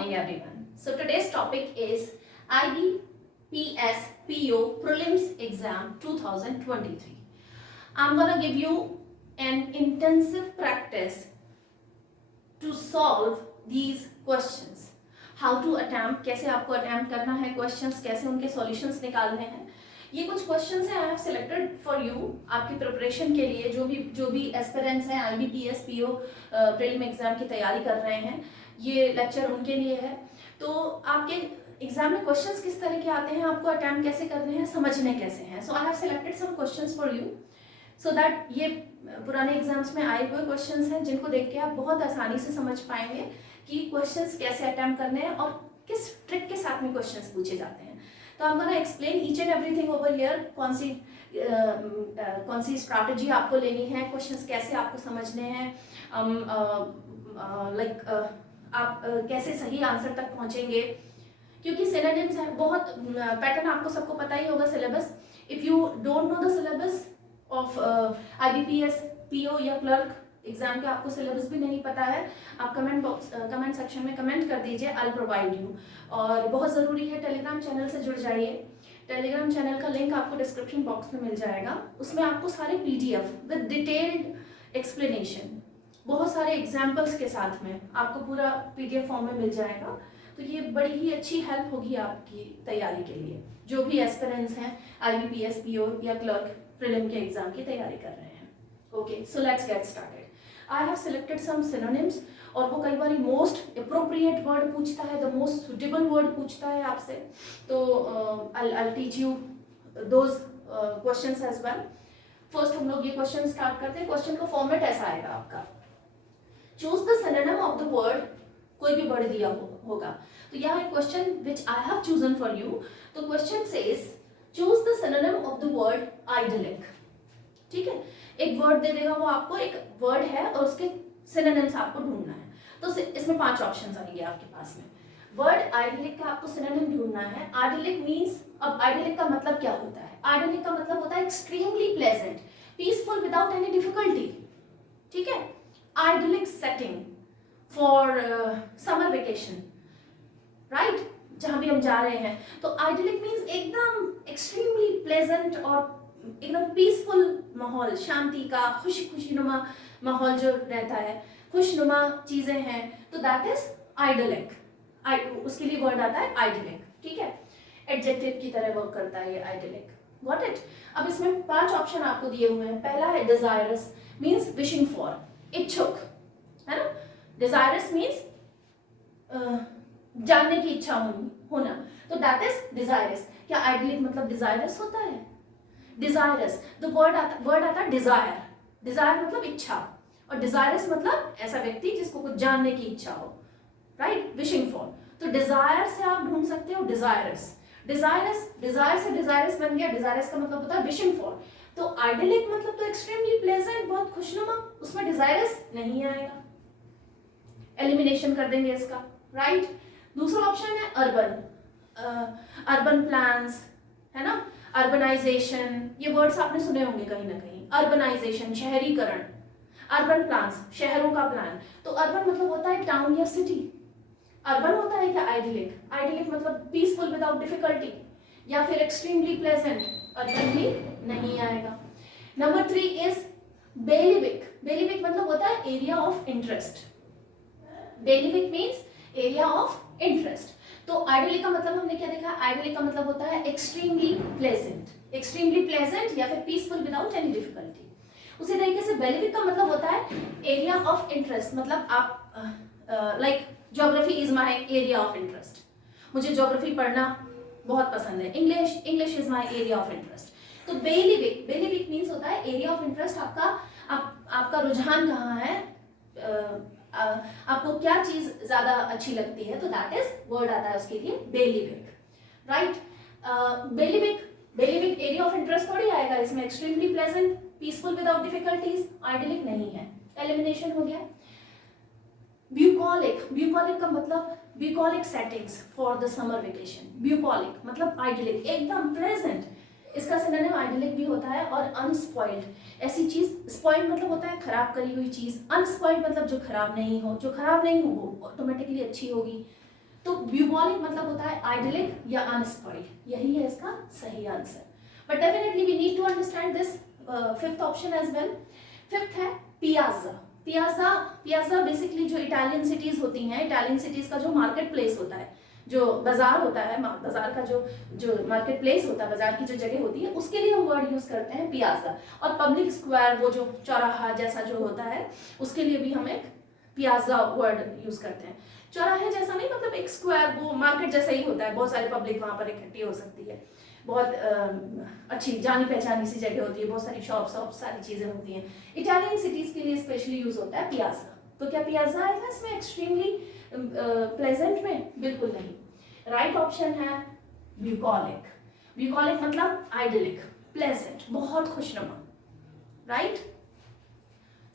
morning everyone. So today's topic is IBPS PO Prelims Exam 2023. I'm gonna give you an intensive practice to solve these questions. How to attempt, कैसे आपको attempt करना है questions, कैसे उनके solutions निकालने हैं. ये कुछ क्वेश्चंस हैं आई हैव सिलेक्टेड फॉर यू आपकी प्रिपरेशन के लिए. जो भी एस्पिरेंट्स हैं IBPS PO प्रीलिम एग्जाम की तैयारी कर रहे हैं, ये लेक्चर उनके लिए है. तो आपके एग्जाम में क्वेश्चंस किस तरह के आते हैं, आपको अटेम्प्ट कैसे करने हैं, समझने कैसे हैं. So I have selected some questions for you so that ये पुराने एग्जाम्स में आए हुए क्वेश्चंस हैं जिनको देख के आप बहुत आसानी से समझ पाएंगे कि क्वेश्चंस कैसे अटेम्प्ट करने हैं और किस ट्रिक के साथ में क्वेश्चंस पूछे जाते हैं. तो I'm gonna explain each and everything over here. कौन सी स्ट्रैटेजी आपको लेनी है, क्वेश्चंस कैसे आपको समझने हैं, आप कैसे सही आंसर तक पहुंचेंगे, क्योंकि सिनोनिम्स है बहुत. पैटर्न आपको सबको पता ही होगा syllabus. If you don't know the syllabus of IBPS PO या क्लर्क एग्जाम के, आपको सिलेबस भी नहीं पता है, आप कमेंट सेक्शन में कमेंट कर दीजिए, आई विल प्रोवाइड यू. और बहुत ज़रूरी है टेलीग्राम चैनल से जुड़ जाइए. टेलीग्राम चैनल का लिंक आपको डिस्क्रिप्शन बॉक्स में मिल जाएगा. उसमें आपको सारे PDF विद डिटेल्ड एक्सप्लेनेशन, बहुत सारे एग्जाम्पल्स के साथ में आपको पूरा PDF फॉर्म में मिल जाएगा. तो ये बड़ी ही अच्छी हेल्प होगी आपकी तैयारी के लिए, जो भी एस्पिरेंट्स हैं IBPS PO या क्लर्क प्रीलिम के एग्जाम की तैयारी कर रहे हैं. Okay, so let's get started. I have selected some synonyms, और वो कई बार मोस्ट अप्रोप्रिएट वर्ड पूछता है, द मोस्ट सुटेबल वर्ड पूछता है आपसे. तो I teach you those questions as well. First हम लोग ये क्वेश्चन स्टार्ट करते हैं. क्वेश्चन का फॉर्मेट ऐसा आएगा आपका, choose the synonym of the word, कोई भी वर्ड दिया होगा. तो यहाँ एक question which I have chosen for you. तो question says choose the synonym of the word idyllic. ठीक है, एक वर्ड दे देगा वो आपको, एक वर्ड है और उसके सिनोनिम्स आपको ढूंढना है. तो इसमें 5 ऑप्शंस आएंगे आपके पास में. वर्ड आइडलिक का आपको सिनोनिम ढूंढना है. आइडलिक मींस, अब आइडलिक का मतलब क्या होता है? आइडलिक का मतलब होता है extremely pleasant, peaceful without any difficulty. ठीक है, idyllic setting for summer vacation, right, जहां भी हम जा रहे हैं. तो आइडलिक मींस एकदम एक्सट्रीमली प्लेजेंट और एकदम पीसफुल माहौल, शांति का खुशीनुमा माहौल जो रहता है, खुशनुमा चीजें हैं, तो दैट इज आइडलिक. उसके लिए वर्ड आता है आइडलिक. ठीक है, एडजेक्टिव की तरह वर्क करता है ये आइडलिक. Got it. अब इसमें 5 ऑप्शन आपको दिए हुए हैं. पहला है डिजायरस, मींस विशिंग फॉर, इच्छुक, है ना. डिजायरस मींस जानने की इच्छा होना, तो दैट इज डिजायरस. क्या आइडलिक मतलब डिजायरस होता है? डिजायरस, द वर्ड आता है डिजायर. डिजायर मतलब इच्छा, और डिजायरस मतलब ऐसा व्यक्ति जिसको कुछ जानने की इच्छा हो, राइट, विशिंग फॉर. तो डिजायर से आप ढूंढ सकते हो डिजायरस. डिजायर से डिजायरस बन गया. डिजायरस का मतलब होता है विशिंग फॉर. तो आइडलिक मतलब तो एक्सट्रीमली प्लेजेंट, बहुत खुशनुमा, उसमें डिजायरस नहीं आएगा, एलिमिनेशन कर देंगे इसका, राइट. दूसरा ऑप्शन है अर्बन. अर्बन प्लान्स, है ना, अर्बनाइजेशन, ये वर्ड्स आपने सुने होंगे कहीं ना कहीं. अर्बनाइजेशन, शहरीकरण. अर्बन प्लान्स, शहरों का प्लान. तो अर्बन मतलब होता है टाउन या सिटी. अर्बन होता है क्या आइडलिक? आइडलिक मतलब पीसफुल विदाउट डिफिकल्टी, या फिर एक्सट्रीमली प्लेजेंट. अर्बन भी नहीं आएगा. Number 3 is बेलिविक. बेलिविक मतलब होता है area of interest. Bailiwick means area of interest. तो आइडलिक का मतलब हमने क्या देखा? आइडलिक का मतलब होता है एक्सट्रीमली प्लेजेंट. एक्सट्रीमली प्लेजेंट या फिर पीसफुल विदाउट एनी डिफिकल्टी. उसी तरीके से बेलिविक का मतलब होता है एरिया ऑफ इंटरेस्ट. मतलब आप like geography is my area of interest. मुझे ज्योग्राफी पढ़ना बहुत पसंद है. English is my area of interest. तो बेलिविक मीन्स होता है एरिया ऑफ इंटरेस्ट. आपका रुझान कहाँ है, आपको क्या चीज ज्यादा अच्छी लगती है, तो दैट इज वर्ड आता है उसके लिए बेलिविक, राइट. बेलिविक एरिया ऑफ इंटरेस्ट थोड़ी आएगा इसमें. Extremely pleasant, peaceful without difficulties, idyllic नहीं है, एलिमिनेशन हो गया. ब्यूकॉलिक का मतलब bucolic settings for the summer vacation. Bucolic मतलब आइडलिक, एकदम प्लेजेंट. इसका सिनोनिम आइडलिक भी होता है. और अनस्पॉइल्ड, ऐसी चीज, स्पॉइल्ड मतलब होता है खराब करी हुई चीज, अनस्पॉइल्ड मतलब जो खराब नहीं हो. जो खराब नहीं हो वो ऑटोमेटिकली अच्छी होगी. तो ब्यूबॉलिक मतलब होता है आइडलिक या अनस्पॉइल्ड, यही है इसका सही answer. But definitely we need to understand this fifth option as well. Fifth है पियाजा। पियाजा, पियाजा बेसिकली जो इटालियन सिटीज होती हैं, इटालियन सिटीज का जो मार्केट प्लेस होता है, जो बाजार होता है, बाजार का जो मार्केट प्लेस होता है, बाजार की जो जगह होती है, उसके लिए हम वर्ड यूज करते हैं पियाजा। और पब्लिक स्क्वायर, वो जो चौराहा जैसा जो होता है, उसके लिए भी हम एक पियाजा वर्ड यूज करते हैं। चौराहे जैसा नहीं, मतलब एक स्क्वायर, वो मार्केट जैसा ही होता है, बहुत सारी पब्लिक वहां पर इकट्ठी हो सकती है, बहुत अच्छी जानी पहचानी सी जगह होती है, बहुत सारी शॉप्स और सारी चीजें होती हैं। इटालियन सिटीज के लिए स्पेशली यूज होता है पियाजा। तो क्या पियाजा आएगा इसमें एक्सट्रीमली प्लेजेंट में? बिल्कुल नहीं। राइट ऑप्शन है ब्यूकॉलिक। ब्यूकॉलिक मतलब आइडलिक, प्लेजेंट, बहुत खुशनुमा। राइट।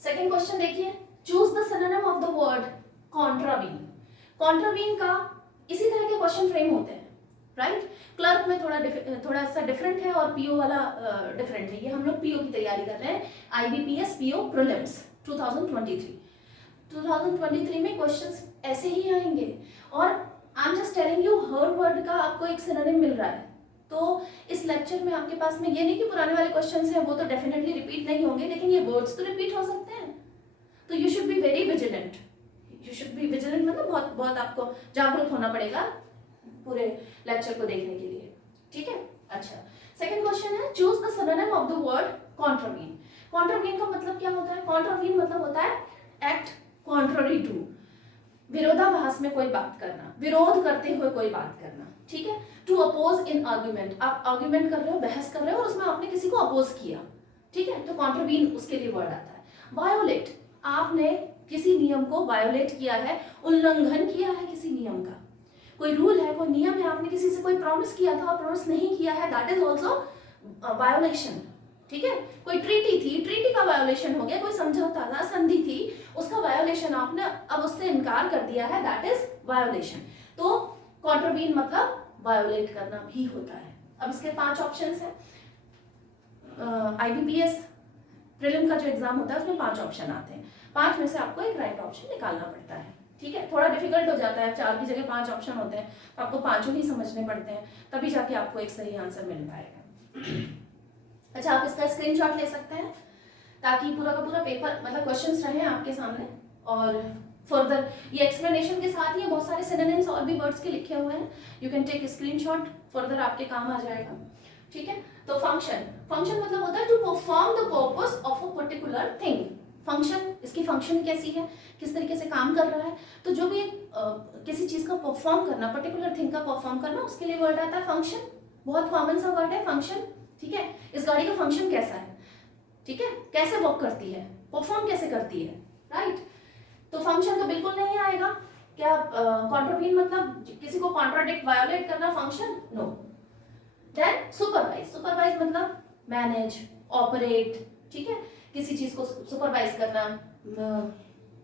सेकेंड क्वेश्चन देखिए, choose the synonym of the word contravene. Contravene का इसी तरह के क्वेश्चन फ्रेम होते हैं, राइट। क्लर्क में थोड़ा सा डिफरेंट है और पीओ वाला डिफरेंट है। ये हम लोग पीओ की तैयारी कर रहे हैं, आईबीपीएस पीओ प्रीलिम्स 2023। 2023 में क्वेश्चंस ऐसे ही आएंगे। और आई am just telling you, her word का आपको एक सिनोनिम मिल रहा है। तो इस लेक्चर में आपके पास में, ये नहीं कि पुराने वाले क्वेश्चंस हैं वो तो डेफिनेटली रिपीट नहीं होंगे, लेकिन ये वर्ड्स तो रिपीट हो सकते हैं। तो you should be very vigilant. You should be vigilant मतलब बहुत बहुत आपको जागरूक होना पड़ेगा पूरे लेक्चर को देखने के लिए, ठीक है। अच्छा, सेकंड क्वेश्चन है, choose the synonym of the word contravene. Contravene का मतलब क्या होता है? कॉन्ट्रावीन मतलब होता है एक्ट कॉन्ट्ररी टू, विरोधाभास में कोई बात करना, विरोध करते हुए कोई बात करना, ठीक है। टू अपोज इन आर्ग्यूमेंट, आप आर्ग्यूमेंट कर रहे हो, बहस कर रहे हो और उसमें आपने किसी को अपोज किया, ठीक है, तो कॉन्ट्रावीन उसके लिए वर्ड आता है। वायोलेट, आपने किसी नियम को वायोलेट किया है, उल्लंघन किया है किसी नियम का, कोई रूल है, कोई नियम है, आपने किसी से कोई प्रॉमिस किया था और प्रॉमिस नहीं किया है, दैट इज ऑल्सो वायोलेशन, ठीक है। कोई ट्रीटी थी, ट्रीटी का वायोलेशन हो गया, कोई समझौता था, संधि थी, उसका वायोलेशन आपने अब उससे इनकार कर दिया है, दैट इज वायोलेशन। तो कॉन्ट्रावीन मतलब वायोलेट करना भी होता है। अब इसके 5 ऑप्शंस हैं। आईबीपीएस प्रीलिम का जो एग्जाम होता है उसमें 5 ऑप्शन आते हैं, 5 में से आपको एक राइट ऑप्शन निकालना पड़ता है, ठीक है। थोड़ा डिफिकल्ट हो जाता है, 4 की जगह 5 ऑप्शन होते हैं, तो आपको 5 ही समझने पड़ते हैं, तभी जाके आपको एक सही आंसर मिल पाएगा। अच्छा, आप इसका स्क्रीनशॉट ले सकते हैं ताकि पूरा का पूरा पेपर, मतलब क्वेश्चंस रहे आपके सामने, और फर्दर ये एक्सप्लेनेशन के साथ ही बहुत सारे सिनोनिम्स और भी वर्ड्स के लिखे हुए हैं, you can take screenshot, further आपके काम आ जाएगा, ठीक है। तो फंक्शन, फंक्शन मतलब होता है to perform the purpose of a particular thing. Function, इसकी फंक्शन कैसी है, किस तरीके से काम कर रहा है, तो जो भी किसी चीज का परफॉर्म करना, पर्टिकुलर थिंग का परफॉर्म करना, उसके लिए वर्ड आता है फंक्शन। बहुत कॉमन सा वर्ड है फंक्शन, ठीक है। इस गाड़ी का फंक्शन कैसा है, ठीक है, कैसे वर्क करती है, परफॉर्म कैसे करती है, राइट। तो फंक्शन तो बिल्कुल नहीं आएगा। क्या कॉन्ट्रावीन मतलब किसी को कॉन्ट्राडिक्ट, वायोलेट करना, function no. Then supervise, supervise मतलब मैनेज, ऑपरेट, ठीक है, किसी चीज को सुपरवाइज करना,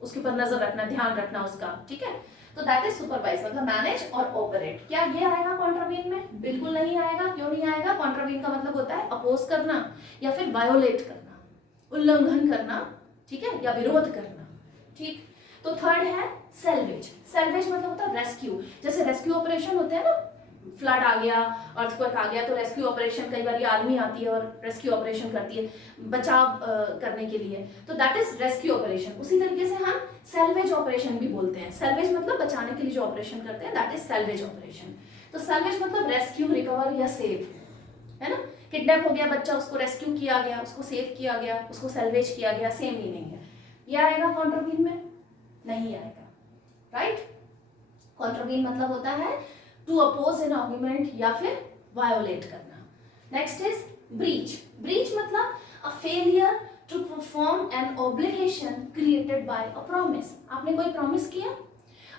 उसके ऊपर नजर रखना, ध्यान रखना उसका, ठीक है। तो दैट इज सुपरवाइज, मतलब मैनेज और ऑपरेट। क्या ये आएगा कॉन्ट्रावीन में? बिल्कुल नहीं आएगा। क्यों नहीं आएगा? कॉन्ट्रावीन का मतलब होता है अपोज करना या फिर वायोलेट करना, उल्लंघन करना, ठीक है, या विरोध करना, ठीक। तो थर्ड है सेल्वेज। सेल्वेज मतलब होता है रेस्क्यू। जैसे रेस्क्यू ऑपरेशन होते हैं ना, फ्लड आ गया, अर्थक्वेक आ गया, तो रेस्क्यू ऑपरेशन, कई बार आर्मी आती है और रेस्क्यू ऑपरेशन करती है बचाव करने के लिए, तो दैट इज रेस्क्यू ऑपरेशन। उसी तरीके से हम सेल्वेज ऑपरेशन भी बोलते हैं। सेल्वेज मतलब बचाने के लिए जो ऑपरेशन करते हैं, दैट इज सेल्वेज ऑपरेशन। तो सेल्वेज मतलब रेस्क्यू, रिकवर या सेव, है ना। किडनैप हो गया बच्चा, उसको रेस्क्यू किया गया, उसको सेव किया गया, उसको सेल्वेज किया गया, सेम मीनिंग है। ये आएगा कॉन्ट्रावीन में? नहीं आएगा, राइट। कॉन्ट्रावीन मतलब होता है टू अपोज एन आर्गुमेंट या फिर वायोलेट करना। Next is breach. ब्रीच मतलब a failure to perform an obligation created by a promise. आपने कोई प्रॉमिस किया,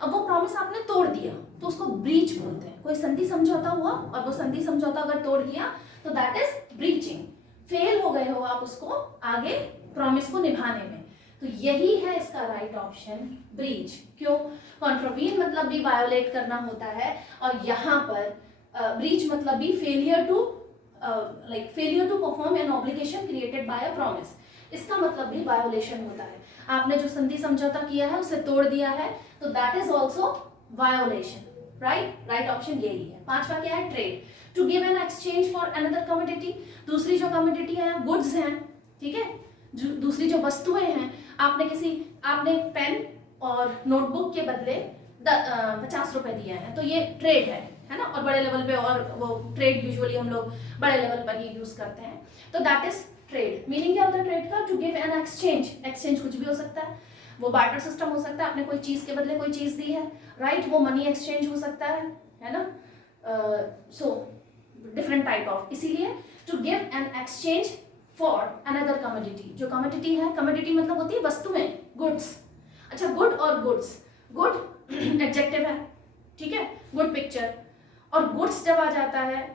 अब वो प्रॉमिस आपने तोड़ दिया, तो उसको ब्रीच बोलते हैं। कोई संधि समझौता हुआ और वो संधि समझौता अगर तोड़ दिया तो दैट इज ब्रीचिंग। फेल हो गए हो आप उसको आगे प्रॉमिस को निभाने में, तो यही है इसका राइट ऑप्शन, ब्रीच। क्यों? कॉन्ट्रावीन मतलब भी वायोलेट करना होता है, और यहाँ पर ब्रीच मतलब भी failure to failure to perform an obligation created by a promise. इसका मतलब भी वायोलेशन होता है। आपने जो संधि समझौता किया है उसे तोड़ दिया है, तो that is also violation, right option यही है। पांचवा क्या है, trade, to give an exchange for another commodity. दूसरी जो कमोडिटी है गुड्स हैं, ठीक है, दूसरी जो वस्तुएं हैं, आपने पेन और नोटबुक के बदले 50 रुपए दिए हैं, तो ये ट्रेड है ना, और बड़े लेवल पे, और वो ट्रेड यूजुअली हम लोग बड़े लेवल पर ही यूज करते हैं, तो दैट इज ट्रेड। मीनिंग क्या होता है ट्रेड का, to give an exchange, exchange कुछ भी हो सकता है, वो बार्टर सिस्टम हो सकता है, आपने कोई चीज के बदले कोई चीज दी है, राइट, वो मनी एक्सचेंज हो सकता है ना, सो डिफरेंट टाइप ऑफ, इसीलिए to give an exchange for another commodity. जो कमोडिटी है, कमोडिटी मतलब होती है वस्तुएं, गुड्स। अच्छा, गुड और गुड्स, गुड एडजेक्टिव है, ठीक है, गुड पिक्चर, और गुड्स जब आ जाता है,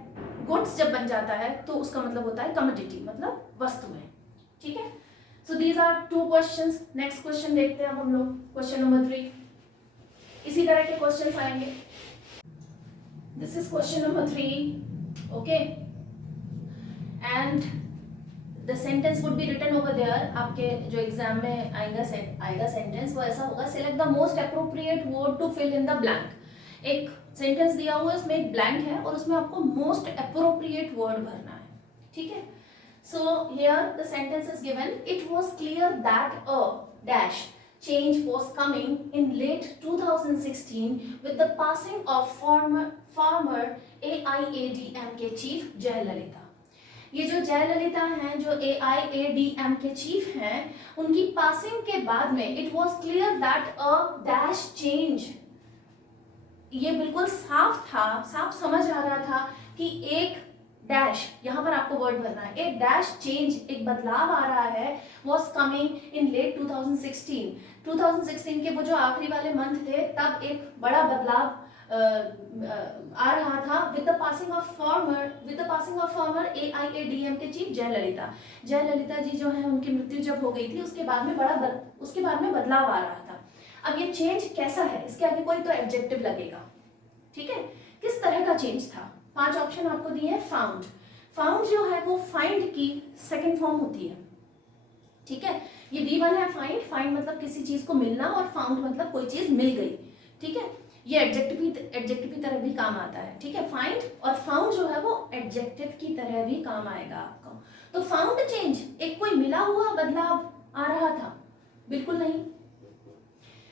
गुड्स जब बन जाता है तो उसका मतलब होता है कमोडिटी, मतलब वस्तुएं, ठीक है। So these are 2 questions. Next question देखते हैं अब हम लोग, क्वेश्चन नंबर 3। इसी तरह के क्वेश्चंस आएंगे। This is question number 3, okay, and the sentence would be written over there. आपके जो एग्जाम में आएगा सेंटेंस, वो ऐसा होगा, select the most appropriate word to fill in the blank. एक सेंटेंस दिया हुआ है, उसमें एक ब्लैंक है और उसमें आपको मोस्ट अप्रोप्रिएट वर्ड भरना है, ठीक है। So here the sentence is given, it was clear that a dash change was coming in late 2016 with the passing of former AIADM के चीफ जयललिता। ये जो जयललिता हैं, जो AIADM के चीफ हैं, उनकी पासिंग के बाद में it was clear that a dash change, ये बिल्कुल साफ था, साफ समझ आ रहा था कि एक डैश, यहाँ पर आपको वर्ड भरना है, एक डैश चेंज, एक बदलाव आ रहा है, was coming in late 2016। 2016 के वो जो आखिरी वाले मंथ थे, तब एक बड़ा बदलाव आ रहा था with the passing of former AIADM के चीफ जयललिता। जयललिता जी जो है, उनकी मृत्यु जब हो गई थी, उसके बाद में बदलाव आ रहा था। अब ये चेंज कैसा है, इसके आगे कोई तो एडजेक्टिव लगेगा, ठीक है, किस तरह का चेंज था। 5 ऑप्शन आपको दिए हैं। फाउंड, फाउंड जो है वो फाइंड की सेकंड फॉर्म होती है, ठीक है, ये V1 है फाइंड, फाइंड मतलब किसी चीज को मिलना, और फाउंड मतलब कोई चीज मिल गई, ठीक है, ये एडजेक्टिव की तरह भी काम आता है, ठीक है, फाइंड और फाउंड जो है वो एडजेक्टिव की तरह भी काम आएगा आपको। तो फाउंड चेंज, एक कोई मिला हुआ बदलाव आ रहा था, बिल्कुल नहीं।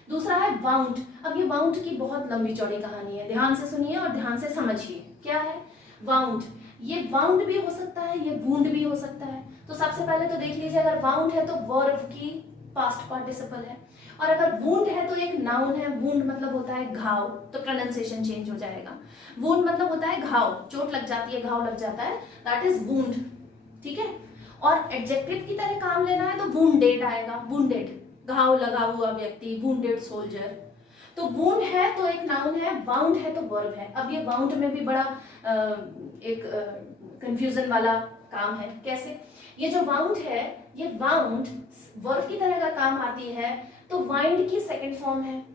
दूसरा है वाउंड। अब ये वाउंड की बहुत लंबी चौड़ी कहानी है, ध्यान से सुनिए और ध्यान से समझिए क्या है वाउंड। ये वाउंड भी हो सकता है, ये वूंड भी हो सकता है। तो सबसे पहले तो देख लीजिए, अगर वाउंड है तो वर्ब की पास्ट पार्टिसिपल है, और अगर वूंड है तो एक नाउन है। वूंड मतलब होता है घाव, तो प्रोनाउंसिएशन चेंज हो जाएगा। वूंड मतलब होता है घाव, चोट लग जाती है, घाव लग जाता है, दैट इज वूंड, ठीक है। और एडजेक्टिव की तरह काम लेना है तो वुंडेड आएगा, वुंडेड, घाव लगा हुआ व्यक्ति, वुंडेड सोल्जर। तो वुंड है तो एक नाउन है, वाउंड है तो वर्ब है। अब ये वाउंड में भी बड़ा एक कंफ्यूजन वाला काम है। कैसे? ये जो वाउंड है, ये वाउंड वर्ब की तरह का काम आती है, तो वाइंड की सेकंड फॉर्म है।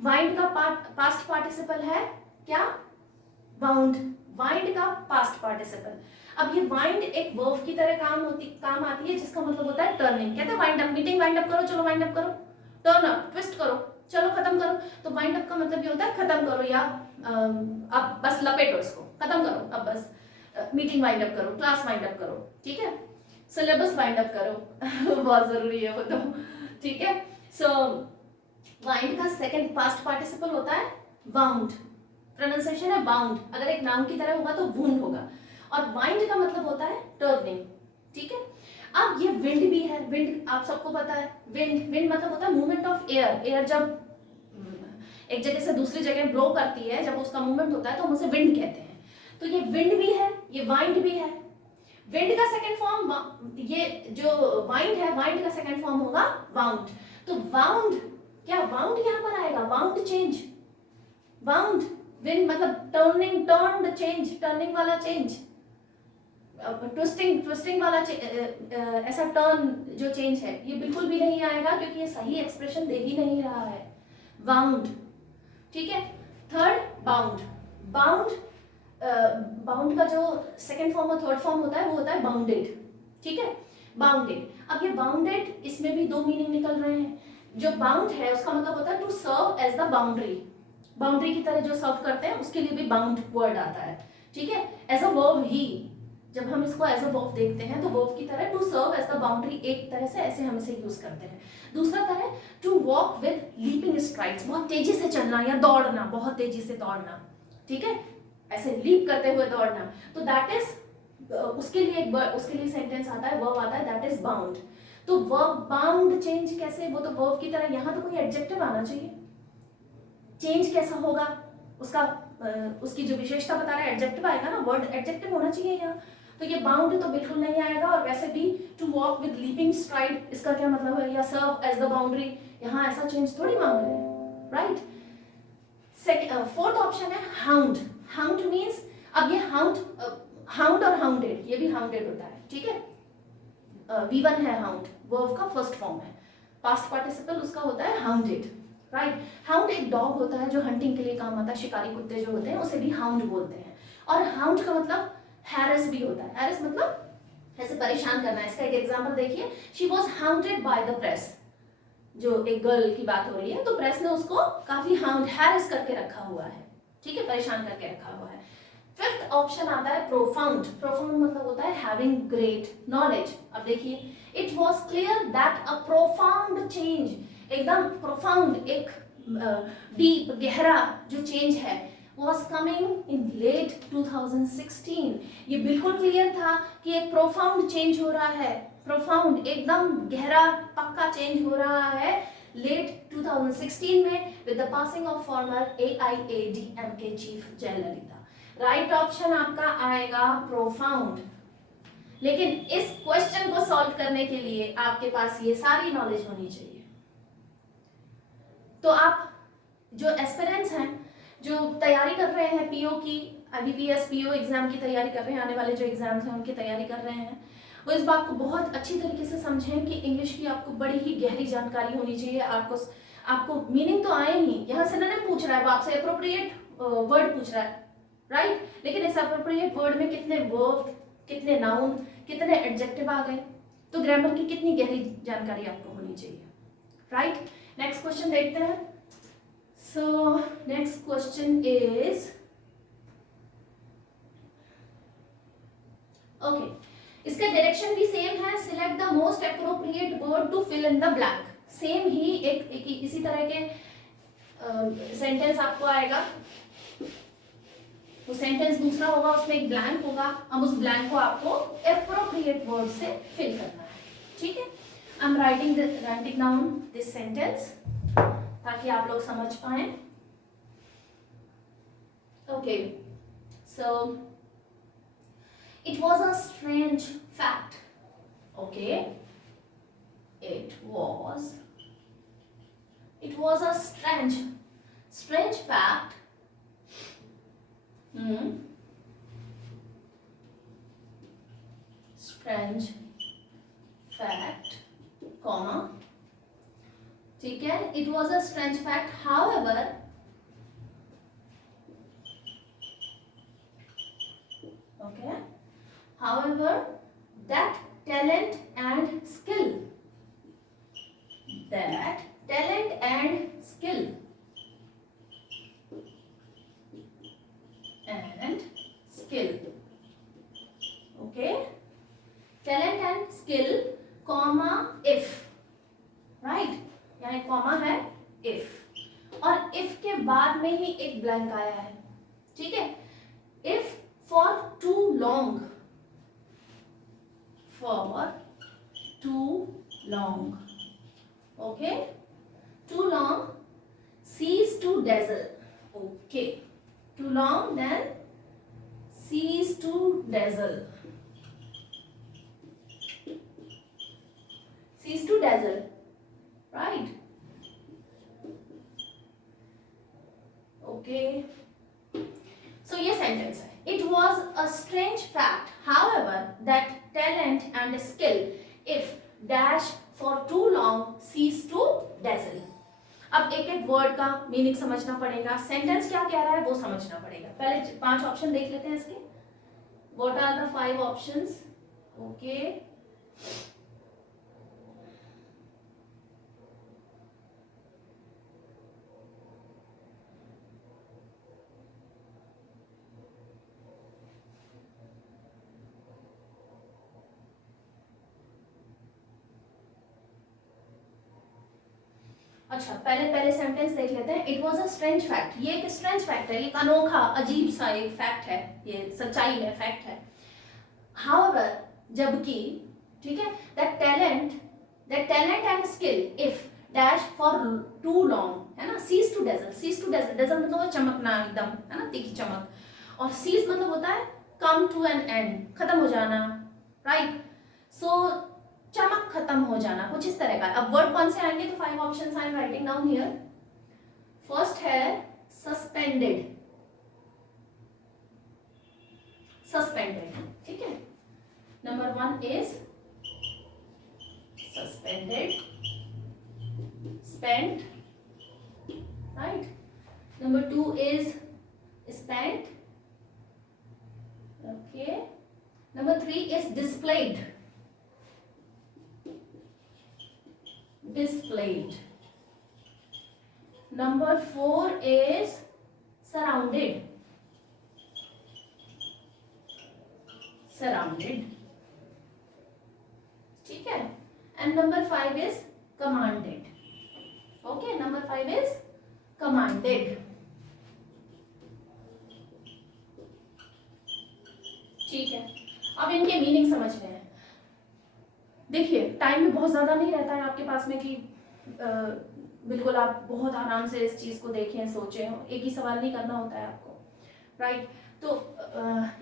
वाइंड का पास्ट पार्टिसिपल है क्या? वाउंड, वाइंड का पास्ट पार्टिसिपल। अब ये वाइंड एक वर्ब की तरह काम आती है, जिसका मतलब होता है टर्निंग। कहते हैं wind up, meeting wind up करो, चलो वाइंड अप करो, टर्न अप, ट्विस्ट करो, चलो खत्म करो। तो वाइंड अप का मतलब ये होता है खत्म करो, या अब बस लपेटो इसको, खत्म करो, अब बस मीटिंग वाइंड अप करो, क्लास वाइंड अप करो, ठीक है, सिलेबस वाइंड अप करो बहुत जरूरी है वो तो, ठीक है। सो वाइंड का सेकंड पास्ट पार्टिसिपल होता है वाउंड, प्रोनाउंसिएशन है वाउंड। अगर एक नाउन की तरह होगा तो वुंड होगा। और वाइंड का मतलब होता है टर्निंग, ठीक है। अब ये विंड भी है, विंड आप सबको पता है, विंड मतलब होता है मूवमेंट ऑफ एयर। एयर जब एक जगह से दूसरी जगह ब्लो करती है, जब उसका मूवमेंट होता है तो हम उसे विंड कहते हैं। तो ये विंड भी है, ये वाइंड भी है। विंड का सेकंड फॉर्म, ये जो वाइंड है, वाइंड का सेकंड फॉर्म होगा वाउंड। तो वाउंड, क्या वाउंड यहाँ पर आएगा? वाउंड चेंज, वाउंड विंड मतलब टर्निंग, टर्न्ड चेंज, टर्निंग वाला चेंज, ट्विस्टिंग वाला ऐसा टर्न जो चेंज है, ये बिल्कुल भी नहीं आएगा, क्योंकि ये सही एक्सप्रेशन दे ही नहीं रहा है। वाउंड, ठीक है। थर्ड बाउंड, बाउंड का जो सेकंड फॉर्म और थर्ड फॉर्म होता है वो होता है बाउंडेड, ठीक है, बाउंडेड। अब ये बाउंडेड, इसमें भी 2 मीनिंग निकल रहे हैं। जो बाउंड है उसका मतलब होता है to serve as the boundary, boundary की तरह जो सर्व करते हैं उसके लिए भी बाउंड वर्ड आता है, ठीक है। एज अ वर्ब ही, जब हम इसको एज अ वर्ब देखते हैं तो वर्ब की तरह to serve as the boundary, एक तरह से ऐसे हम इसे यूज करते हैं। दूसरा तरह to walk with leaping strides, बहुत तेजी से चलना या दौड़ना, बहुत तेजी से दौड़ना, ठीक है, ऐसे लीप करते हुए दौड़ना, तो दैट इज उसके लिए सेंटेंस आता है, वर्ब आता है, दैट इज बाउंड। तो वर्ब बाउंड चेंज कैसे, वो तो वर्ब की तरह, यहां तो कोई एडजेक्टिव आना चाहिए, चेंज कैसा होगा उसका उसकी जो विशेषता बता रहा है एडजेक्टिव आएगा ना, वर्ड एडजेक्टिव होना चाहिए यहाँ, तो ये बाउंड तो बिल्कुल नहीं आएगा। और वैसे भी to walk with leaping stride, इसका क्या मतलब है, या सर्व एज द बाउंड्री, यहाँ ऐसा चेंज थोड़ी मांग रहे हैं, राइट। फोर्थ ऑप्शन है हाउंड। हाउंड मीन्स, अब ये हाउंड और हाउंडेड, ये भी हाउंडेड होता है, ठीक है। V1 है हाउंड, वर्ब का फर्स्ट फॉर्म है, पास्ट पार्टिसिपल उसका होता है हाउंडेड, राइट। हाउंड एक डॉग होता है जो हंटिंग के लिए काम आता है, शिकारी कुत्ते जो होते हैं उसे भी हाउंड बोलते हैं। और हाउंड का मतलब हैरेस भी होता है, हैरेस मतलब ऐसे परेशान करना है। इसका एक एग्जांपल देखिए, she was hounded by the press, जो एक गर्ल की बात हो रही है, तो प्रेस ने उसको काफी हाउंड हैरेस करके रखा हुआ है, ठीक है, परेशान करके रखा हुआ है। फिफ्थ ऑप्शन आता है प्रोफाउंड। प्रोफाउंड मतलब होता है हैविंग ग्रेट नॉलेज। अब देखिए, it was clear that a profound change, एकदम प्रोफाउंड, एक डीप गहरा जो चेंज है, was coming in late 2016। ये बिल्कुल क्लियर था कि एक प्रोफाउंड चेंज हो रहा है, प्रोफाउंड एकदम गहरा पक्का चेंज हो रहा है लेट 2016 में, with the passing of former AIADMK chief Jayalalithaa. Right option आपका आएगा प्रोफाउंड। लेकिन इस क्वेश्चन को सॉल्व करने के लिए आपके पास ये सारी नॉलेज होनी चाहिए। तो आप जो एस्पिरेंट्स हैं, जो तैयारी कर रहे हैं पीओ की, IBPS PO एग्जाम की तैयारी कर रहे हैं, आने वाले जो एग्जाम्स हैं उनकी तैयारी कर रहे हैं, वो इस बात को बहुत अच्छी तरीके से समझें कि इंग्लिश की आपको बड़ी ही गहरी जानकारी होनी चाहिए। आपको मीनिंग तो आए ही, यहाँ सिनोनिम पूछ रहा है, वो आपसे अप्रोप्रिएट वर्ड पूछ रहा है, राइट। लेकिन इस अप्रोप्रिएट वर्ड में कितने वर्ब, कितने नाउन, कितने एडजेक्टिव आ गए, तो ग्रामर की कितनी गहरी जानकारी आपको होनी चाहिए, राइट। नेक्स्ट क्वेश्चन देखते हैं। So next question is, okay, इसका डायरेक्शन भी सेम है, select the most appropriate word to fill in the blank. Same ही एक इसी तरह के सेंटेंस आपको आएगा, वो सेंटेंस दूसरा होगा, उसमें एक ब्लैंक होगा, अब उस ब्लैंक को आपको एप्रोप्रिएट वर्ड से फिल करना है, ठीक है। I am writing down this sentence ताकि आप लोग समझ पाए। Okay, so it was a strange fact. Okay, it was a strange fact. Strange fact, comma, ठीक है, it was a strange fact, however, okay, however, that talent and skill, okay, talent and skill, comma, if, right, यहाँ एक comma है if, और if के बाद में ही एक ब्लैंक आया है, ठीक है। if for too long, okay, too long, cease to dazzle, okay, too long, then cease to dazzle, right, okay। So ये सेंटेंस है, it was a strange fact, however, that talent and skill, if dash for too long, cease to dazzle। अब एक एक word का meaning समझना पड़ेगा, sentence क्या कह रहा है वो समझना पड़ेगा। पहले 5 ऑप्शन देख लेते हैं इसके, what are the 5 options, okay। अच्छा, पहले सेंटेंस देख लेते हैं. It was a strange fact. ये एक स्ट्रेंज फैक्ट है, एक अनोखा अजीब सा एक फैक्ट है, ये सच्चाई है, फैक्ट है. हाउएवर, जबकि, ठीक है, that talent and skill if dash for too long, है ना, सीज टू डेजल. डेजल मतलब वो चमकना एकदम, है ना, तीखी चमक. और सीज मतलब होता है कम टू एन एंड, खत्म हो जाना, राइट. सो चमक खत्म हो जाना, कुछ इस तरह का. अब वर्ड कौन से आएंगे, तो 5 options I am writing down here. First है सस्पेंडेड, ठीक है. Number 1 is suspended, spent, right. Number 2 is spent, okay. Number 3 is displayed. Number 4 is surrounded. ठीक है. And number 5 is commanded. Okay, number 5 is commanded. ठीक है. अब इनके meaning समझने हैं. देखिए, टाइम भी बहुत ज्यादा नहीं रहता है आपके पास में कि बिल्कुल आप बहुत आराम से इस चीज को देखें, सोचें. एक ही सवाल नहीं करना होता है आपको, राइट. तो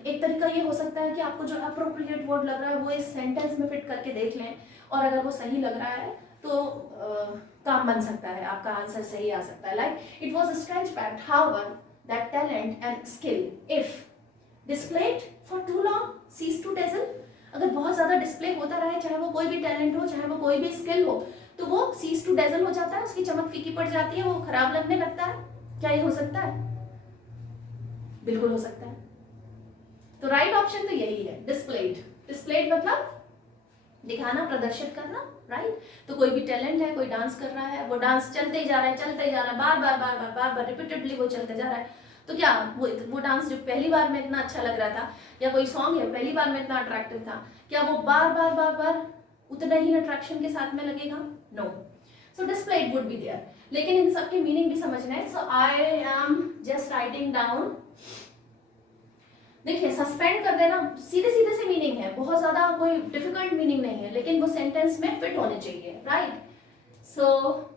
एक तरीका ये हो सकता है कि आपको जो अप्रोप्रिएट वर्ड लग रहा है वो इस सेंटेंस में फिट करके देख लें, और अगर वो सही लग रहा है तो काम बन सकता है, आपका आंसर सही आ सकता है. Like it was a strange fact, however that talent and skill if displayed for too long cease to dazzle. अगर बहुत ज्यादा डिस्प्ले होता रहे, चाहे वो कोई भी टैलेंट हो, चाहे वो कोई भी स्किल हो, तो वो सीज टू डेजल हो जाता है, उसकी चमक फीकी पड़ जाती है, वो खराब लगने लगता है. क्या ये हो सकता है? बिल्कुल हो सकता है. तो राइट ऑप्शन तो यही है, डिस्प्लेड मतलब दिखाना, प्रदर्शित करना, राइट. तो कोई भी टैलेंट है, कोई डांस कर रहा है, वो डांस चलते ही जा रहा है, बार बार रिपीटेडली वो चलते जा रहा है. तो क्या वो डांस जो पहली बार में इतना अच्छा लग रहा था, या कोई सॉन्ग है पहली बार में इतना अट्रैक्टिव था, क्या वो बार उतना ही अट्रैक्शन के साथ में लगेगा? No. So displayed would be there. लेकिन इन सबके मीनिंग भी समझना है. So I am just writing down. देखिए, सस्पेंड कर देना सीधे से मीनिंग है, बहुत ज्यादा कोई डिफिकल्ट मीनिंग नहीं है, लेकिन वो सेंटेंस में फिट होने चाहिए, राइट. सो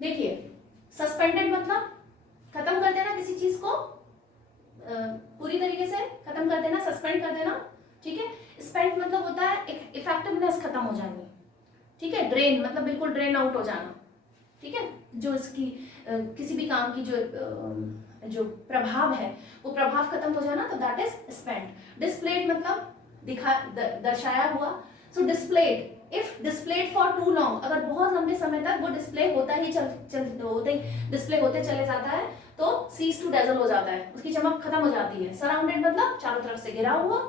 देखिए, सस्पेंडेड मतलब खत्म कर देना किसी चीज को, पूरी तरीके से खत्म कर देना, सस्पेंड कर देना, ठीक है. स्पेंड मतलब होता है इफेक्टिवनेस खत्म हो जानी, ठीक है. ड्रेन मतलब बिल्कुल ड्रेन आउट हो जाना, ठीक है. जो इसकी किसी भी काम की जो प्रभाव है, वो प्रभाव खत्म हो जाना, तो दैट इज स्पेंड. डिस्प्लेड मतलब दर्शाया हुआ. So displayed, if displayed for too long, अगर बहुत लंबे समय तक वो डिस्प्ले होता ही डिस्प्ले होते चले जाता है, तो सीज टू डेजल हो जाता है, उसकी चमक खत्म हो जाती है. सराउंडेड मतलब चारों तरफ से घिरा हुआ.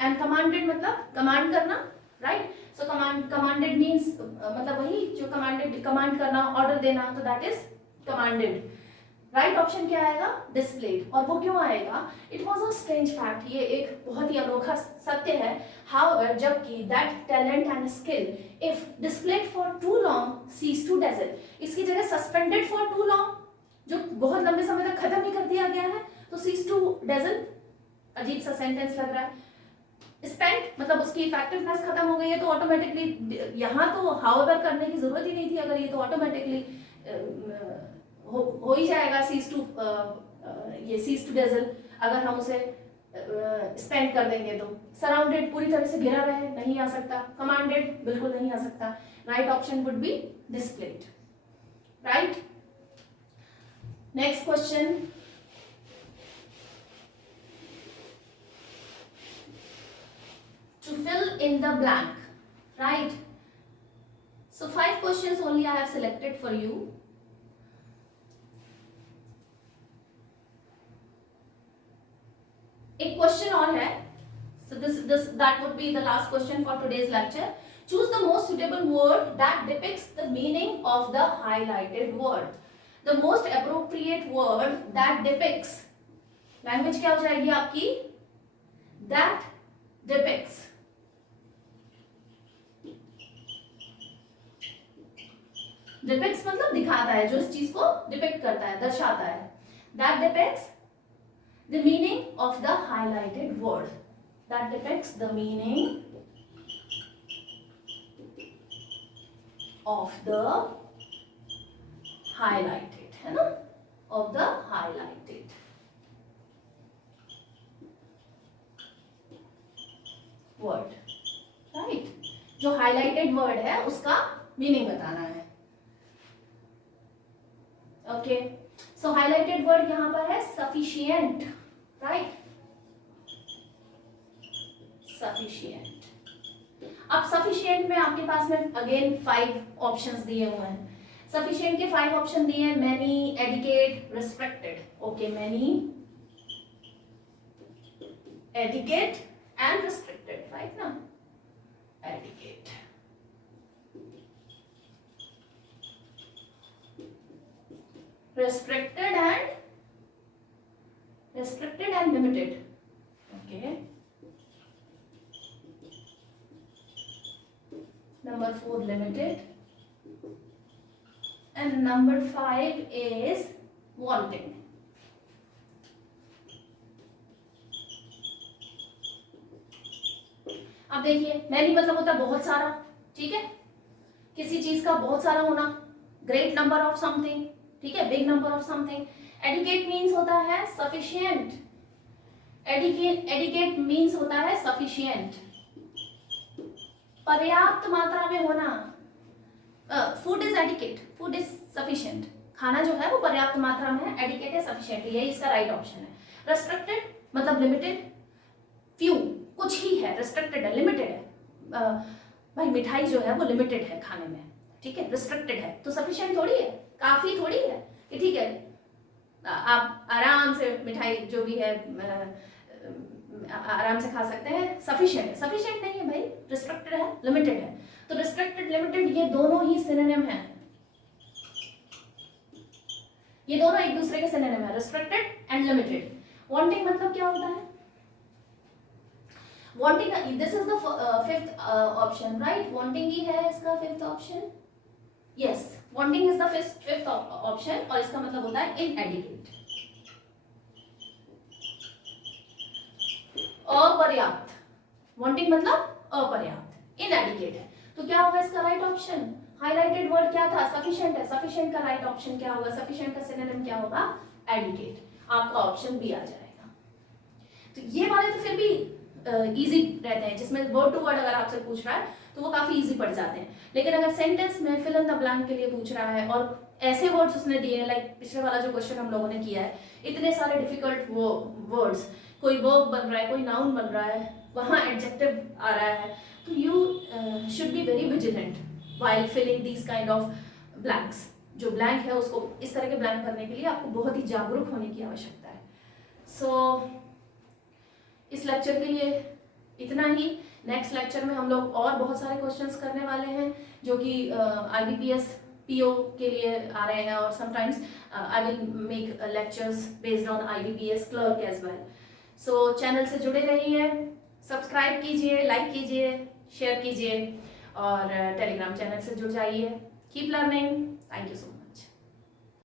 एंड कमांडेड मतलब कमांड करना, राइट. सो कमांडेड मीन्स मतलब वही जो कमांड करना, ऑर्डर देना, तो that is commanded. Right option क्या आएगा? डिस्प्लेड. और वो क्यों आएगा? It was a strange fact, ये एक बहुत ही अनोखा सत्य है. हाउएवर, जबकि that talent and skill if displayed for too long cease to dazzle, इसकी जगह सस्पेंडेड फॉर टू लॉन्ग, जो बहुत लंबे समय तक खत्म ही कर दिया गया है, तो सीज टू डेजल अजीब सा सेंटेंस लग रहा है. स्पेंट मतलब उसकी इफेक्टिवनेस खत्म हो गई है, तो ऑटोमेटिकली यहाँ तो हाउएवर करने की जरूरत ही नहीं थी, अगर ये तो ऑटोमेटिकली हो ही जाएगा सीज टू डेजल, अगर हम उसे स्पेंड कर देंगे तो. सराउंडेड पूरी तरह से घिरा रहे, नहीं आ सकता. कमांडेड बिल्कुल नहीं आ सकता. Right option would be displayed, right. Next question. To fill in the blank, right. So 5 questions only I have selected for you. एक क्वेश्चन और है. So that would be the last question for today's lecture. Choose the most suitable word that depicts the meaning of the highlighted word. The most appropriate word that depicts language क्या हो जाएगी आपकी? That depicts, depicts मतलब दिखाता है, जो इस चीज को डिपिक्ट करता है, दर्शाता है। That depicts the meaning of the highlighted word, that depicts the meaning of the highlighted, है ना, of the highlighted word, right. जो हाईलाइटेड वर्ड है उसका मीनिंग बताना है। ओके, सो हाईलाइटेड वर्ड यहां पर है सफिशिएंट, राइट, सफिशिएंट। अब सफिशिएंट में आपके पास में अगेन 5 ऑप्शंस दिए हुए हैं। सफिशिएंट के 5 ऑप्शन दिए हैं, many, adequate, restricted. Okay, many, adequate and restricted, right ना, adequate, restricted and limited. Okay, number 4 limited, and number 5 is wanting. अब देखिए, मैनी मतलब होता है बहुत सारा, ठीक है, किसी चीज का बहुत सारा होना, ग्रेट नंबर ऑफ समथिंग, ठीक है, big number of something. Adequate means होता है सफिशिएंट, एडिकेट मीन्स होता है सफिशिएंट, पर्याप्त मात्रा में होना। Food is adequate, food is sufficient, खाना जो है वो पर्याप्त मात्रा में है, एडिकेट है सफिशिएंट, यही इसका राइट ऑप्शन है। रेस्ट्रिक्टेड मतलब लिमिटेड, फ्यू, कुछ ही है, रेस्ट्रिक्टेड है, लिमिटेड है। भाई मिठाई जो है वो लिमिटेड है खाने में, ठीक है, रिस्ट्रिक्टेड है, तो सफिशिएंट थोड़ी है, काफी थोड़ी है कि ठीक है आप आराम से मिठाई जो भी है आराम से खा सकते हैं, सफिशिएंट है, सफिशिएंट नहीं है भाई, रिस्ट्रिक्टेड है, लिमिटेड है। तो रिस्ट्रिक्टेड लिमिटेड ये दोनों ही सिनोनिम है, ये दोनों एक दूसरे के सिनोनिम है, रिस्ट्रिक्टेड एंड लिमिटेड। वांटिंग मतलब क्या होता है? Wanting, this is the 5th option, right, wanting ही है इसका 5th option. Yes, wanting is the 5th option, और इसका मतलब होता है इनएडिक्वेट, अपर्याप्त। वांटिंग मतलब अपर्याप्त, इनएडिक्वेट है, तो क्या होगा इसका राइट ऑप्शन? हाईलाइटेड वर्ड क्या था? सफिशिएंट है, सफिशिएंट का राइट ऑप्शन क्या होगा? सफिशिएंट का सिनोनिम क्या होगा? एडिकेट। आपका ऑप्शन बी आ जाएगा। तो ये वाले तो फिर भी इजी रहते हैं, जिसमें वर्ड टू वर्ड अगर आपसे पूछ रहा है तो वो काफी इजी पड़ जाते हैं। लेकिन अगर सेंटेंस में फिल इन द ब्लैंक के लिए पूछ रहा है और ऐसे वर्ड्स उसने दिए हैं, लाइक पिछले वाला जो क्वेश्चन हम लोगों ने किया है, इतने सारे डिफिकल्ट वो वर्ड्स, कोई वर्ब बन रहा है, कोई नाउन बन रहा है, वहाँ एडजेक्टिव आ रहा है, तो you should be very vigilant while filling these kind of blanks. जो ब्लैंक है उसको, इस तरह के ब्लैंक भरने के लिए आपको बहुत ही जागरूक होने की आवश्यकता है। सो इस लेक्चर के लिए इतना ही। नेक्स्ट लेक्चर में हम लोग और बहुत सारे क्वेश्चंस करने वाले हैं जो कि IBPS PO के लिए आ रहे हैं, और sometimes I will make lectures based on IBPS clerk as well. So channel से जुड़े रहिए, सब्सक्राइब कीजिए, लाइक कीजिए, शेयर कीजिए, और टेलीग्राम चैनल से जुड़ जाइए। Keep learning. Thank you so much.